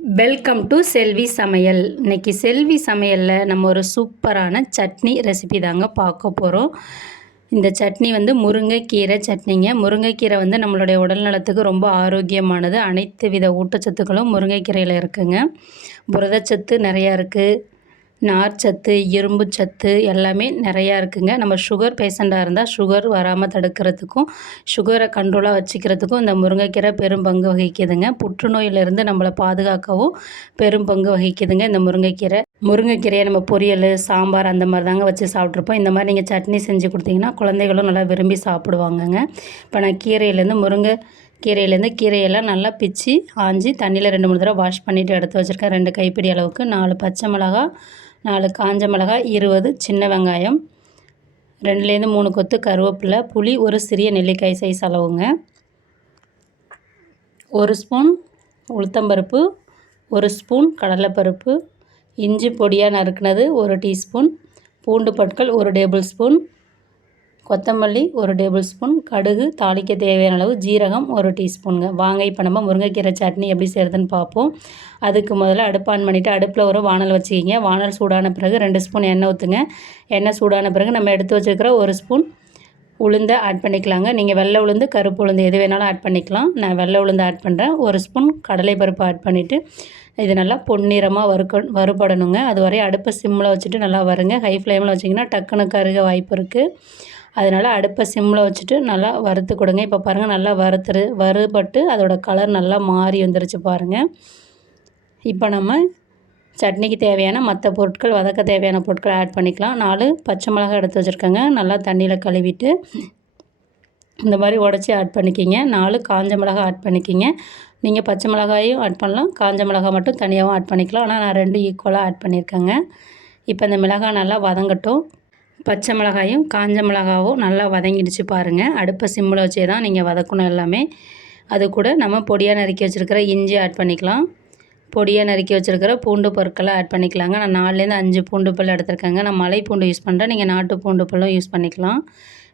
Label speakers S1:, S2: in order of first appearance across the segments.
S1: Welcome to செல்வி சமையல் இன்னைக்கு செல்வி சமையலில் நம்ம ஒரு சூப்பரான சட்னி ரெசிபி தாங்க பார்க்க போகிறோம் இந்த சட்னி வந்து முருங்கைக்கீரை சட்னிங்க. முருங்கைக்கீரை வந்து நம்மளுடைய உடல் நலத்துக்கு ரொம்ப ஆரோக்கியமானது. அனைத்து வித ஊட்டச்சத்துக்களும் முருங்கைக்கீரையில் இருக்குங்க. புரதச்சத்து நிறையா இருக்குது நார்ச்சத்து இரும்பு சத்து எல்லாமே நிறையா இருக்குங்க. நம்ம சுகர் பேஷண்ட்டாக இருந்தால் சுகர் வராமல் தடுக்கிறதுக்கும் சுகரை கண்ட்ரோலாக வச்சுக்கிறதுக்கும் இந்த முருங்கைக்கீரை பெரும் பங்கு வகிக்குதுங்க. புற்றுநோயிலிருந்து நம்மளை பாதுகாக்கவும் பெரும் பங்கு வகிக்குதுங்க இந்த முருங்கைக்கீரை. முருங்கைக்கீரையை நம்ம பொரியல் சாம்பார் அந்த மாதிரி தாங்க வச்சு சாப்பிட்ருப்போம் இந்த மாதிரி நீங்கள் சட்னி செஞ்சு கொடுத்தீங்கன்னா குழந்தைகளும் நல்லா விரும்பி சாப்பிடுவாங்கங்க. இப்போ நான் கீரையிலேருந்து முருங்கை கீரையிலேருந்து கீரையெல்லாம் நல்லா பிச்சு ஆஞ்சி தண்ணியில் ரெண்டு மூணு தடவை வாஷ் பண்ணிவிட்டு எடுத்து வச்சுருக்கேன். ரெண்டு கைப்பிடி அளவுக்கு நாலு பச்சை மிளகா நாலு காஞ்ச மிளகாய் இருபது சின்ன வெங்காயம் ரெண்டுலேருந்து மூணு கொத்து கருவேப்பிலை புளி ஒரு சிறிய நெல்லிக்காய் சைஸ் அளவுங்க. ஒரு ஸ்பூன் உளுத்தம்பருப்பு ஒரு ஸ்பூன் கடலைப்பருப்பு இஞ்சி பொடியாக நறுக்குனது ஒரு டீஸ்பூன் பூண்டு பொருட்கள் ஒரு டேபிள் ஸ்பூன் கொத்தமல்லி ஒரு டேபிள் ஸ்பூன் கடுகு தாளிக்க தேவையான அளவு ஜீரகம் ஒரு டீஸ்பூனுங்க. வாங்க இப்போ நம்ம முருங்கைக்கீரை சட்னி எப்படி செய்கிறதுன்னு பார்ப்போம் அதுக்கு முதல்ல அடுப்பு ஆன் பண்ணிவிட்டு அடுப்பில் ஒரு வானல் வச்சுக்கிங்க வானல் சூடான பிறகு ரெண்டு ஸ்பூன் எண்ணெய் ஊற்றுங்க எண்ணெய் சூடான பிறகு நம்ம எடுத்து வச்சுருக்கிற ஒரு ஸ்பூன் உளுந்தை ஆட் பண்ணிக்கலாங்க. நீங்கள் வெள்ளை உளுந்து கருப்பு உளுந்து எது வேணாலும் ஆட் பண்ணிக்கலாம். நான் வெள்ளை உளுந்து ஆட் பண்ணுறேன் ஒரு ஸ்பூன் கடலை பருப்பு ஆட் பண்ணிவிட்டு இது நல்லா பொன்னிறமாக வறுக்க வறுபடணுங்க. அது வரையும் அடுப்பை சிம்மில் வச்சுட்டு நல்லா வருங்க ஹை ஃப்ளேமில் வச்சிங்கன்னா டக்குனு கருக வாய்ப்பு இருக்குது அதனால் அடுப்பை சிம்மில் வச்சுட்டு நல்லா வறுத்து கொடுங்க. இப்போ பாருங்கள் நல்லா வறுத்துரு வறுபட்டு அதோடய கலர் நல்லா மாறி வந்துருச்சு பாருங்கள் இப்போ நம்ம சட்னிக்கு தேவையான மற்ற பொருட்கள் வதக்க தேவையான பொருட்கள் ஆட் பண்ணிக்கலாம். நாலு பச்சை மிளகாய் எடுத்து வச்சுருக்கேங்க. நல்லா தண்ணியில் கழுவிட்டு இந்த மாதிரி உடச்சி ஆட் பண்ணிக்கிங்க. நாலு காஞ்ச மிளகாய் ஆட் பண்ணிக்கிங்க. நீங்கள் பச்சை மிளகாயும் ஆட் பண்ணலாம். காஞ்ச மிளகாய் மட்டும் தனியாகவும் ஆட் பண்ணிக்கலாம். ஆனால் நான் ரெண்டும் ஈக்குவலாக ஆட் பண்ணியிருக்கேங்க. இப்போ இந்த மிளகாய் நல்லா வதங்கட்டும். பச்சை மிளகாயும் காஞ்ச மிளகாவும் நல்லா வதங்கிடுச்சு பாருங்கள் அடுப்பை சிம்மில் வச்சே தான் நீங்கள் வதக்கணும் எல்லாமே. அது கூட நம்ம பொடியாக நறுக்கி வச்சுருக்கிற இஞ்சி ஆட் பண்ணிக்கலாம். பொடியாக நறுக்கி வச்சுருக்கிற பூண்டு பொருட்களை ஆட் பண்ணிக்கலாங்க. நான் நாலுலேருந்து அஞ்சு பூண்டு பல் எடுத்துருக்கேங்க. நான் மலை பூண்டு யூஸ் பண்ணுறேன் நீங்கள் நாட்டு பூண்டு பல்லும் யூஸ் பண்ணிக்கலாம்.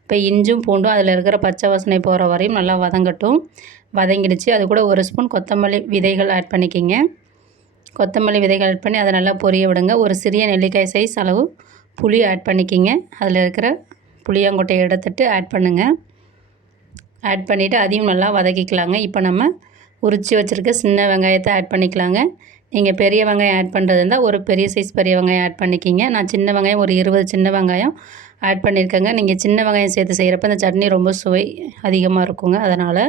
S1: இப்போ இஞ்சும் பூண்டும் அதில் இருக்கிற பச்சை வாசனை போகிற வரையும் நல்லா வதங்கட்டும். வதங்கிடுச்சு. அது கூட ஒரு ஸ்பூன் கொத்தமல்லி விதைகள் ஆட் பண்ணிக்கிங்க. கொத்தமல்லி விதைகள் ஆட் பண்ணி அதை நல்லா பொரிய விடுங்க. ஒரு சிறிய நெல்லிக்காய் சைஸ் அளவு புளி ஆட் பண்ணிக்கிங்க. அதில் இருக்கிற புளியங்கொட்டையை எடுத்துட்டு ஆட் பண்ணுங்கள் ஆட் பண்ணிவிட்டு அதையும் நல்லா வதக்கிக்கலாங்க. இப்போ நம்ம உரித்து வச்சுருக்க சின்ன வெங்காயத்தை ஆட் பண்ணிக்கலாங்க. நீங்கள் பெரிய வெங்காயம் ஆட் பண்ணுறது இருந்தால் ஒரு பெரிய சைஸ் பெரிய வெங்காயம் ஆட் பண்ணிக்கிங்க. நான் சின்ன வெங்காயம் ஒரு இருபது சின்ன வெங்காயம் ஆட் பண்ணியிருக்கேங்க நீங்கள் சின்ன வெங்காயம் சேர்த்து செய்கிறப்ப இந்த சட்னி ரொம்ப சுவை அதிகமாக இருக்குங்க. அதனால்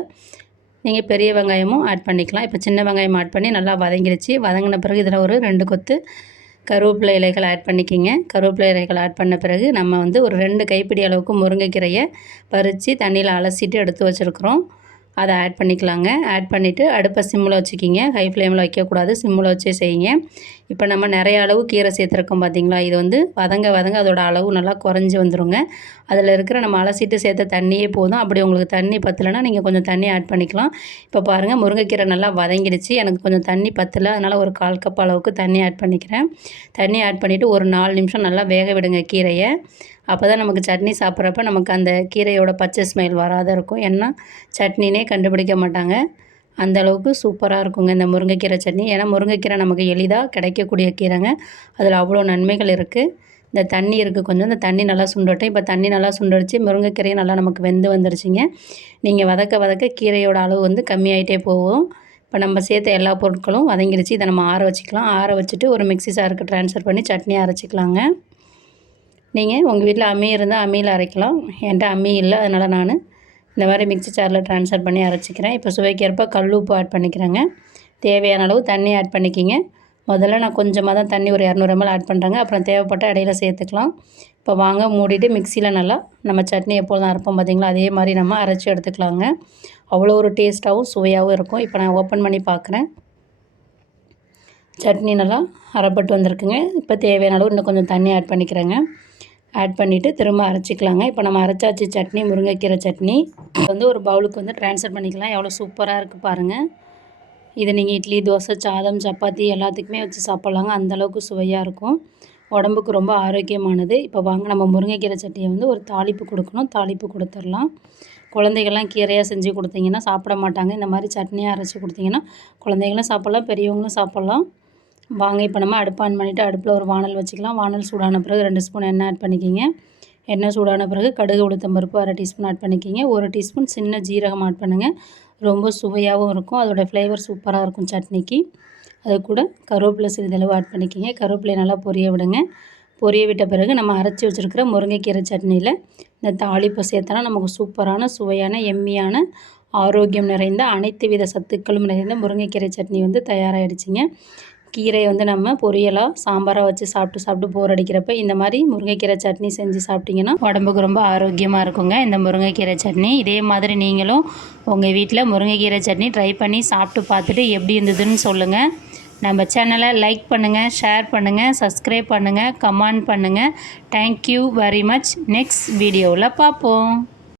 S1: நீங்கள் பெரிய வெங்காயமும் ஆட் பண்ணிக்கலாம். இப்போ சின்ன வெங்காயம் ஆட் பண்ணி நல்லா வதங்கிடுச்சு வதங்கின பிறகு இதில் ஒரு ரெண்டு கொத்து கருவேப்பிலை இலைகள் ஆட் பண்ணிக்கிங்க. கருவேப்பிலை இலைகள் ஆட் பண்ண பிறகு நம்ம வந்து ஒரு ரெண்டு கைப்பிடி அளவுக்கு முருங்கைக்கீரையை பறித்து தண்ணியில் அலசிட்டு எடுத்து வச்சுருக்குறோம். அதை ஆட் பண்ணிக்கலாங்க. ஆட் பண்ணிவிட்டு அடுப்பை சிம்மில் வச்சுக்கிங்க. ஹை ஃப்ளேமில் வைக்கக்கூடாது. சிம்மில் வச்சே செய்யுங்க. இப்போ நம்ம நிறைய அளவு கீரை சேர்த்துருக்கோம் பார்த்திங்களா இது வந்து வதங்க வதங்க அதோட அளவு நல்லா குறைஞ்சி வந்துடுங்க அதில் இருக்கிற நம்ம அலசிட்டு சேர்த்த தண்ணியே போதும். அப்படி உங்களுக்கு தண்ணி பத்தலைன்னா நீங்கள் கொஞ்சம் தண்ணி ஆட் பண்ணிக்கலாம். இப்போ பாருங்கள் முருங்கைக்கீரை நல்லா வதங்கிடுச்சு. எனக்கு கொஞ்சம் தண்ணி பத்தலை. அதனால் ஒரு கால் கப் அளவுக்கு தண்ணி ஆட் பண்ணிக்கிறேன். தண்ணி ஆட் பண்ணிவிட்டு ஒரு நாலு நிமிஷம் நல்லா வேக விடுங்க கீரையை. அப்போ தான் நமக்கு சட்னி சாப்பிட்றப்ப நமக்கு அந்த கீரையோட பச்சை ஸ்மெல் வராத இருக்கும். ஏன்னா சட்னினே கண்டுபிடிக்க மாட்டாங்க. அந்த அளவுக்கு சூப்பராக இருக்குங்க இந்த முருங்கைக்கீரை சட்னி. ஏன்னா முருங்கைக்கீரை நமக்கு எளிதாக கிடைக்கக்கூடிய கீரைங்க. அதில் அவ்வளோ நன்மைகள் இருக்குது இந்த தண்ணி இருக்குது கொஞ்சம். இந்த தண்ணி நல்லா சுண்டட்டும். இப்போ தண்ணி நல்லா சுண்டடிச்சு முருங்கைக்கீரையும் நல்லா நமக்கு வெந்து வந்துடுச்சிங்க நீங்கள் வதக்க வதக்க கீரையோட அளவு வந்து கம்மியாயிட்டே போகும். இப்போ நம்ம சேர்த்த எல்லா பொருட்களும் வதங்கிடுச்சு இதை நம்ம ஆற வச்சுக்கலாம். ஆற வச்சுட்டு ஒரு மிக்ஸி சாருக்கு ட்ரான்ஸ்ஃபர் பண்ணி சட்னி அரைச்சிக்கலாங்க. நீங்கள் உங்கள் வீட்டில் அம்மி இருந்தால் அம்மியில் அரைக்கலாம். என்கிட்ட அம்மி இல்லை அதனால் நான் இந்த மாதிரி மிக்ஸி சாரில் ட்ரான்ஸ்ஃபர் பண்ணி அரைச்சிக்கிறேன். இப்போ சுவைக்கேற்ப கல் உப்பு ஆட் பண்ணிக்கிறேங்க. தேவையான அளவு தண்ணி ஆட் பண்ணிக்கிங்க. முதல்ல நான் கொஞ்சமாக தான் தண்ணி ஒரு இரநூறு எம்எல் ஆட் பண்ணுறேங்க அப்புறம் தேவைப்பட்ட இடையில சேர்த்துக்கலாம். இப்போ வாங்க மூடிட்டு மிக்சியில் நல்லா நம்ம சட்னி எப்போதும் அரைப்போம் பார்த்திங்களா அதே மாதிரி நம்ம அரைச்சி எடுத்துக்கலாங்க. அவ்வளோ ஒரு டேஸ்ட்டாகவும் சுவையாகவும் இருக்கும். இப்போ நான் ஓப்பன் பண்ணி பார்க்குறேன் சட்னி நல்லா அரைப்பட்டு வந்திருக்குங்க. இப்போ தேவையான அளவு இன்னும் கொஞ்சம் தண்ணி ஆட் பண்ணிக்கிறேங்க. ஆட் பண்ணிவிட்டு திரும்ப அரைச்சிக்கலாங்க. இப்போ நம்ம அரைச்சாச்சு சட்னி முருங்கைக்கீரை சட்னி. வந்து ஒரு பவுலுக்கு வந்து ட்ரான்ஸ்ஃபர் பண்ணிக்கலாம். எவ்வளோ சூப்பராக இருக்குது பாருங்கள் இதை நீங்கள் இட்லி தோசை சாதம் சப்பாத்தி எல்லாத்துக்குமே வச்சு சாப்பிட்லாங்க. அந்தளவுக்கு சுவையாக இருக்கும். உடம்புக்கு ரொம்ப ஆரோக்கியமானது. இப்போ வாங்க நம்ம முருங்கைக்கீரை சட்னியை வந்து ஒரு தாளிப்பு கொடுக்கணும். தாளிப்பு கொடுத்துடலாம். குழந்தைகள்லாம் கீரையாக செஞ்சு கொடுத்தீங்கன்னா சாப்பிட மாட்டாங்க. இந்த மாதிரி சட்னியாக அரைச்சி கொடுத்தீங்கன்னா குழந்தைகளும் சாப்பிட்லாம் பெரியவங்களும் சாப்பிட்லாம். வாங்க இப்போ நம்ம அடுப்பு ஆன் பண்ணிவிட்டு அடுப்பில் ஒரு வானல் வச்சுக்கலாம். வானல் சூடான பிறகு ரெண்டு ஸ்பூன் எண்ணெய் ஆட் பண்ணிக்கிங்க. எண்ணெய் சூடான பிறகு கடுகு உளுத்தம் பருப்பு அரை டீஸ்பூன் ஆட் பண்ணிக்கிங்க. ஒரு டீஸ்பூன் சின்ன ஜீரகம் ஆட் பண்ணுங்கள் ரொம்ப சுவையாகவும் இருக்கும். அதோடய ஃப்ளேவர் சூப்பராக இருக்கும் சட்னிக்கு. அது கூட கருவேப்பிலை சிறிதளவு ஆட் பண்ணிக்கிங்க. கருவேப்பிலையை நல்லா பொரிய விடுங்க. பொரிய விட்ட பிறகு நம்ம அரைச்சி வச்சுருக்கிற முருங்கைக்கீரை சட்னியில் இந்த தாளிப்பை சேர்த்தனா நமக்கு சூப்பரான சுவையான எம்மியான ஆரோக்கியம் நிறைந்த அனைத்து வித சத்துக்களும் நிறைந்த முருங்கைக்கீரை சட்னி வந்து தயாராகிடுச்சிங்க கீரையை வந்து நம்ம பொரியலாக சாம்பாராக வச்சு சாப்பிட்டு சாப்பிட்டு போர் அடிக்கிறப்ப இந்த மாதிரி முருங்கைக்கீரை சட்னி செஞ்சு சாப்பிட்டிங்கன்னா உடம்புக்கு ரொம்ப ஆரோக்கியமாக இருக்குங்க. இந்த முருங்கைக்கீரை சட்னி இதே மாதிரி நீங்களும் உங்கள் வீட்டில் முருங்கைக்கீரை சட்னி ட்ரை பண்ணி சாப்பிட்டு பார்த்துட்டு எப்படி இருந்ததுன்னு சொல்லுங்கள் நம்ம சேனலை லைக் பண்ணுங்கள் ஷேர் பண்ணுங்கள் சப்ஸ்கிரைப் பண்ணுங்கள் கமெண்ட் பண்ணுங்கள் தேங்க்யூ வெரி மச் நெக்ஸ்ட் வீடியோவில் பார்ப்போம்.